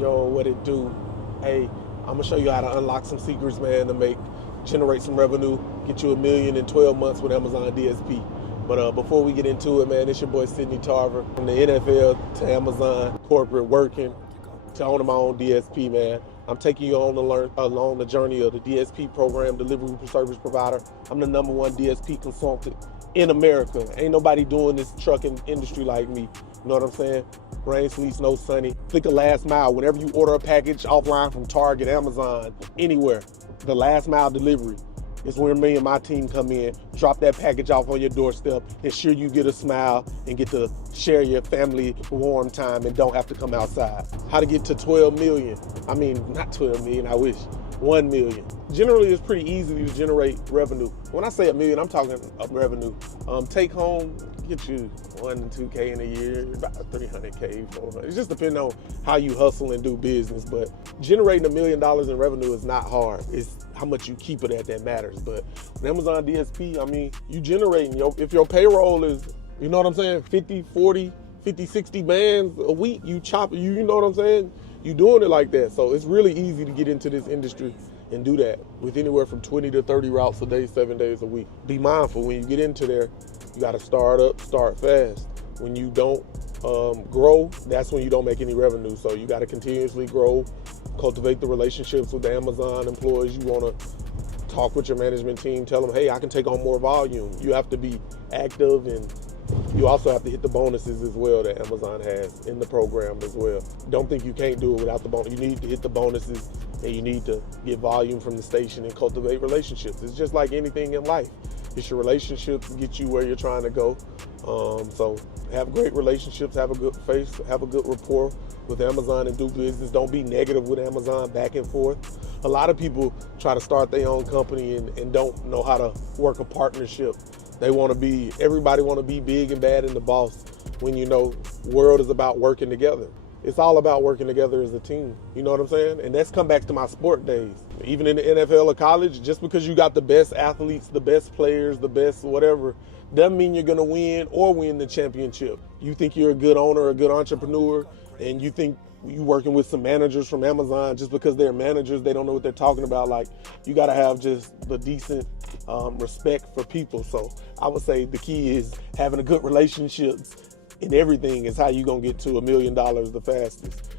Yo, what it do? Hey, I'm gonna show you how to unlock some secrets, man, to generate some revenue, get you $1 million in 12 months with Amazon DSP. But before we get into it, man, it's your boy Sidney Tarver from the NFL to Amazon corporate working to owning my own DSP, man. I'm taking you on along the journey of the DSP program, delivery service provider. I'm the #1 DSP consultant in America. Ain't nobody doing this trucking industry like me. You know what I'm saying? Rain, sleet, snow, sunny. Click the last mile. Whenever you order a package offline from Target, Amazon, anywhere, the last mile delivery is where me and my team come in, drop that package off on your doorstep, ensure you get a smile and get to share your family warm time and don't have to come outside. How to get to 12 million. I mean, not 12 million, I wish. 1 million. Generally, it's pretty easy to generate revenue. When I say $1 million, I'm talking of revenue. Take home, get you 1 to 2K in a year, about 300K, 400. It just depends on how you hustle and do business. But generating $1 million in revenue is not hard. It's how much you keep it at that matters. But with Amazon DSP, I mean, you generating, if your payroll is, you know what I'm saying, 50, 40, 50, 60 bands a week, you know what I'm saying? You doing it like that. So it's really easy to get into this industry and do that with anywhere from 20 to 30 routes a day, 7 days a week. Be mindful when you get into there, you got to start fast. When you don't grow, that's when you don't make any revenue. So you got to continuously grow, cultivate the relationships with the Amazon employees. You want to talk with your management team, tell them, hey, I can take on more volume. You have to be active, and you also have to hit the bonuses as well that Amazon has in the program as well. Don't think you can't do it without the bonus. You need to hit the bonuses, and you need to get volume from the station and cultivate relationships. It's just like anything in life. It's your relationships get you where you're trying to go. So have great relationships, have a good face, have a good rapport with Amazon and do business. Don't be negative with Amazon back and forth. A lot of people try to start their own company and don't know how to work a partnership. Everybody want to be big and bad and the boss, when world is about working together. It's all about working together as a team. You know what I'm saying? And that's come back to my sport days. Even in the NFL or college, just because you got the best athletes, the best players, the best whatever, doesn't mean you're going to win the championship. You think you're a good owner, a good entrepreneur, and you think you working with some managers from Amazon, just because they're managers, they don't know what they're talking about. Like, you got to have just the decent respect for people. So I would say the key is having a good relationships in everything is how you gonna get to $1 million the fastest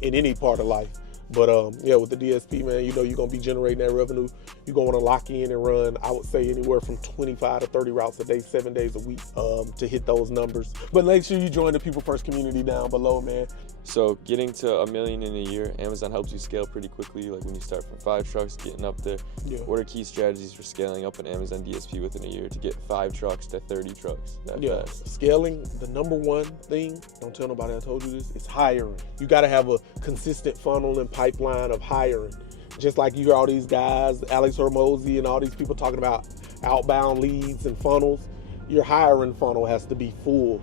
in any part of life. But yeah, with the DSP, man, you're gonna be generating that revenue. You're gonna wanna lock in and run, I would say, anywhere from 25 to 30 routes a day, 7 days a week to hit those numbers. But make sure you join the People First community down below, man. So getting to $1 million in a year, Amazon helps you scale pretty quickly. Like when you start from 5 trucks, getting up there. Yeah. What are key strategies for scaling up an Amazon DSP within a year to get 5 trucks to 30 trucks that fast? Scaling, the #1 thing, don't tell nobody I told you this, is hiring. You gotta have a consistent funnel and pipeline of hiring. Just like you hear all these guys, Alex Hormozy and all these people talking about outbound leads and funnels, your hiring funnel has to be full.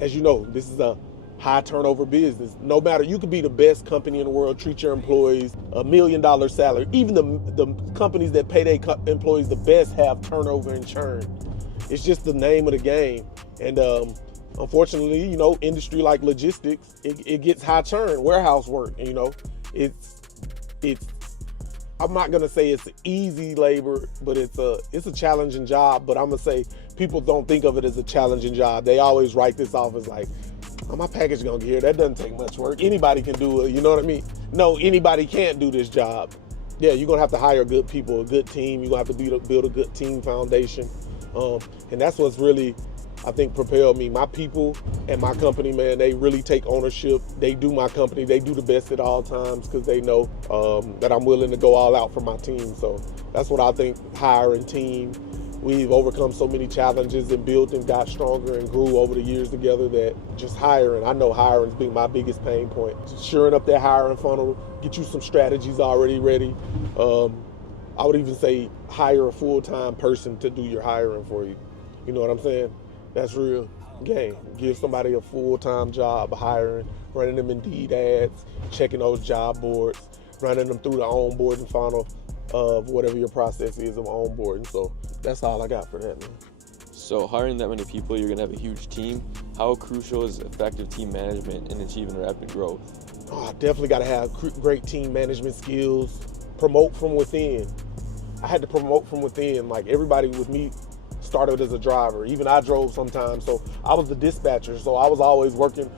As you know, this is a high turnover business. No matter, you could be the best company in the world, treat your employees $1 million salary. Even the companies that pay their employees the best have turnover and churn. It's just the name of the game. And unfortunately, industry like logistics, it gets high churn, warehouse work. I'm not gonna say it's easy labor, but it's a challenging job. But I'm gonna say people don't think of it as a challenging job. They always write this off as like, oh, my package gonna get here. That doesn't take much work. Anybody can do it. You know what I mean? No, anybody can't do this job. Yeah, you're gonna have to hire good people, a good team. You're gonna have to build a good team foundation. And that's what's really, I think, propelled me. My people and my company, man, they really take ownership. They do my company. They do the best at all times because they know that I'm willing to go all out for my team. So that's what I think, hiring team. We've overcome so many challenges and built and got stronger and grew over the years together that just hiring, I know hiring's been my biggest pain point. Just shoring up that hiring funnel, get you some strategies already ready. I would even say hire a full-time person to do your hiring for you. You know what I'm saying? That's real game. Give somebody a full-time job hiring, running them Indeed ads, checking those job boards, running them through the onboarding funnel of whatever your process is of onboarding. So that's all I got for that, man. So hiring that many people, you're gonna have a huge team. How crucial is effective team management in achieving rapid growth? I definitely got to have great team management skills. Promote from within. I had to promote from within. Like, everybody with me started as a driver. Even I drove sometimes, so I was the dispatcher. So I was always working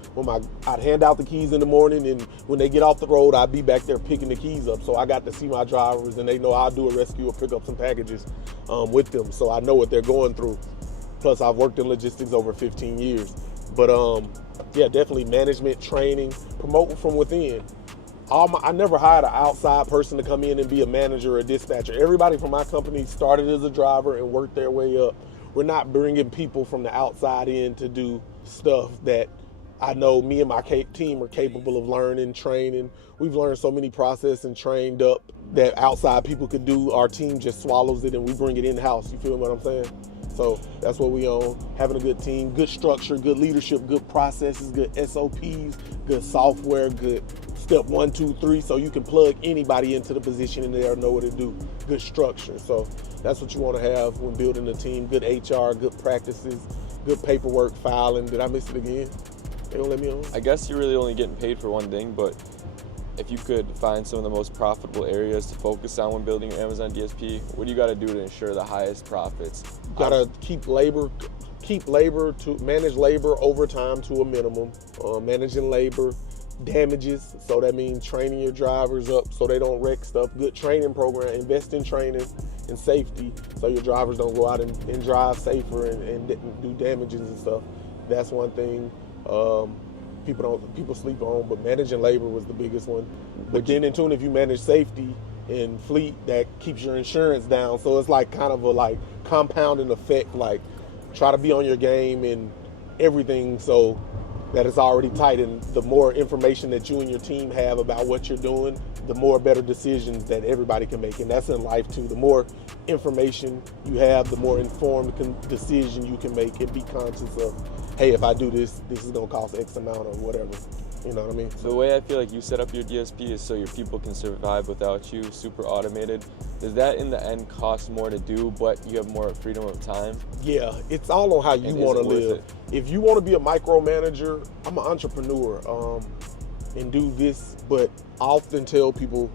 I'd hand out the keys in the morning, and when they get off the road, I'd be back there picking the keys up. So I got to see my drivers, and they know I'll do a rescue or pick up some packages with them. So I know what they're going through. Plus, I've worked in logistics over 15 years. But yeah, definitely management, training, promoting from within. I never hired an outside person to come in and be a manager or a dispatcher. Everybody from my company started as a driver and worked their way up. We're not bringing people from the outside in to do stuff that I know me and my team are capable of learning, training. We've learned so many processes and trained up that outside people could do. Our team just swallows it and we bring it in-house. You feel what I'm saying? So that's what we own. Having a good team, good structure, good leadership, good processes, good SOPs, good software, good step 1, 2, 3, so you can plug anybody into the position and they'll know what to do. Good structure. So that's what you want to have when building a team. Good HR, good practices, good paperwork, filing. Did I miss it again? They don't let me on? I guess you're really only getting paid for one thing, but if you could find some of the most profitable areas to focus on when building your Amazon DSP, what do you got to do to ensure the highest profits? Got to manage labor overtime to a minimum, managing labor, damages, so that means training your drivers up so they don't wreck stuff. Good training program, invest in training and safety so your drivers don't go out and drive safer and do damages and stuff. That's one thing people sleep on, but managing labor was the biggest one. But then in tune, if you manage safety and fleet, that keeps your insurance down. So it's like kind of a compounding effect, like try to be on your game and everything so that it's already tight. And the more information that you and your team have about what you're doing, the more better decisions that everybody can make. And that's in life too. The more information you have, the more informed decision you can make and be conscious of, hey, if I do this, this is gonna cost X amount or whatever. You know what I mean? So the way I feel like you set up your DSP is so your people can survive without you, super automated. Does that in the end cost more to do, but you have more freedom of time? Yeah, it's all on how you want to live. If you want to be a micromanager, I'm an entrepreneur and do this, but I often tell people,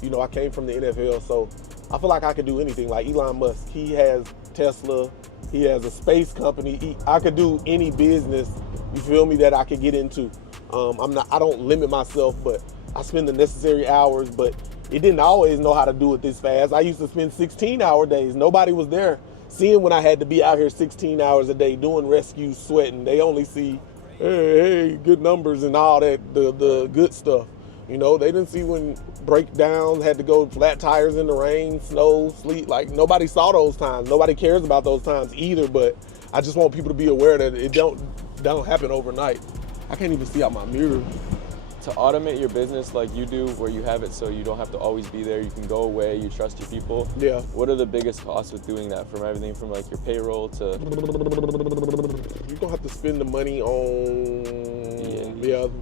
you know, I came from the NFL, so I feel like I could do anything. Like Elon Musk, he has Tesla, he has a space company. I could do any business, you feel me, that I could get into. I don't limit myself, but I spend the necessary hours, but it didn't always know how to do it this fast. I used to spend 16-hour days. Nobody was there seeing when I had to be out here 16 hours a day doing rescues, sweating. They only see, hey, good numbers and all that, the good stuff. You know, they didn't see when breakdowns, had to go flat tires in the rain, snow, sleet. Like, nobody saw those times. Nobody cares about those times either, but I just want people to be aware that it don't happen overnight. I can't even see out my mirror. To automate your business like you do, where you have it so you don't have to always be there, you can go away, you trust your people. Yeah. What are the biggest costs with doing that, from everything from like your payroll to... You're gonna have to spend the money on,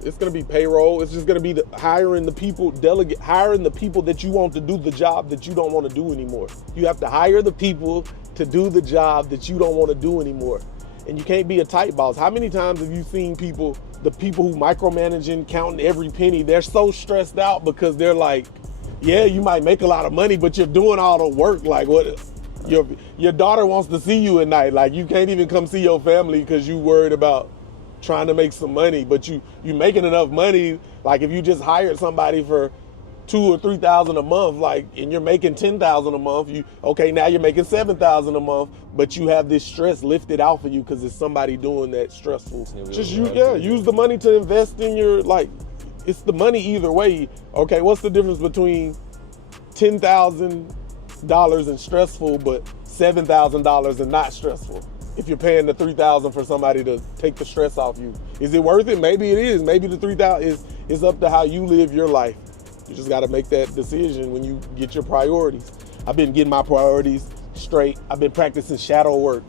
it's gonna be payroll. It's just gonna be hiring the people that you want to do the job that you don't want to do anymore. You have to hire the people to do the job that you don't want to do anymore. And you can't be a tight boss. How many times have you seen the people who micromanaging, counting every penny, they're so stressed out because they're like, yeah, you might make a lot of money, but you're doing all the work. Like, what? Your daughter wants to see you at night. Like, you can't even come see your family because you worried about trying to make some money, but you making enough money. Like, if you just hired somebody for $2,000 or $3,000 a month, like, and you're making $10,000 a month, now you're making $7,000 a month, but you have this stress lifted out for you because it's somebody doing that stressful. Just use the money to invest in your, like, it's the money either way. Okay, what's the difference between $10,000 and stressful, but $7,000 and not stressful? If you're paying the $3,000 for somebody to take the stress off you, is it worth it? Maybe it is. Maybe the $3,000 is up to how you live your life. You just got to make that decision when you get your priorities. I've been getting my priorities straight. I've been practicing shadow work.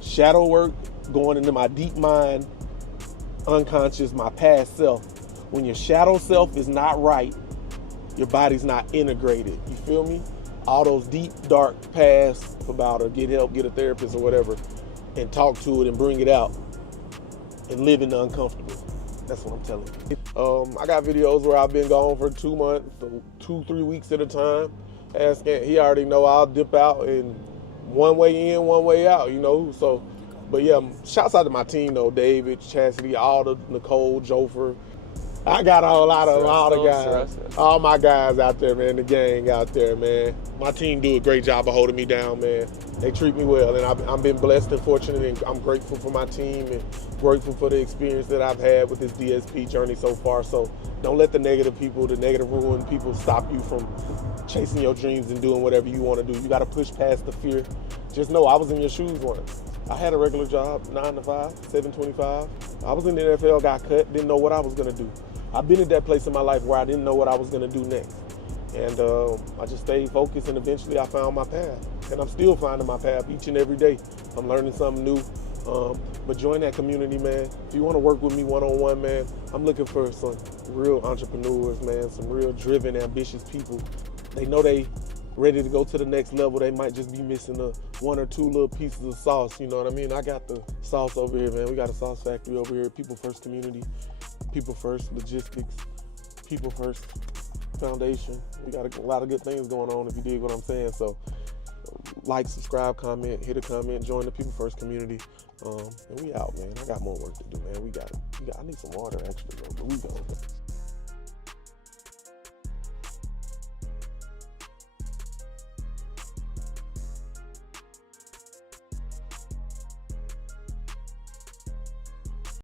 Shadow work, going into my deep mind, unconscious, my past self. When your shadow self is not right, your body's not integrated. You feel me? All those deep, dark past about get help, get a therapist or whatever, and talk to it and bring it out and live in the uncomfortable. That's what I'm telling you. I got videos where I've been gone for 2 months, 2-3 weeks at a time. Asking, he already know I'll dip out and one way in, one way out, you know. So, but yeah, shouts out to my team though, David, Chastity, Alda, Nicole, Jofer. I got a lot of guys, all my guys out there, man, the gang out there, man. My team do a great job of holding me down, man. They treat me well, and I've been blessed and fortunate, and I'm grateful for my team and grateful for the experience that I've had with this DSP journey so far. So don't let the negative people, the negative ruin people stop you from chasing your dreams and doing whatever you want to do. You got to push past the fear. Just know I was in your shoes once. I had a regular job, 9 to 5, 7:25. I was in the NFL, got cut, didn't know what I was going to do. I've been at that place in my life where I didn't know what I was going to do next. And I just stayed focused, and eventually I found my path. And I'm still finding my path each and every day. I'm learning something new. But join that community, man. If you want to work with me one-on-one, man, I'm looking for some real entrepreneurs, man, some real driven, ambitious people. They know they ready to go to the next level. They might just be missing one or two little pieces of sauce, you know what I mean? I got the sauce over here, man. We got a sauce factory over here, people first community, people first logistics, people first foundation. We got a lot of good things going on, if you dig what I'm saying. So like, subscribe, comment, hit a comment, join the people first community. And we out, man. I got more work to do, man. I need some water actually, though, but we go.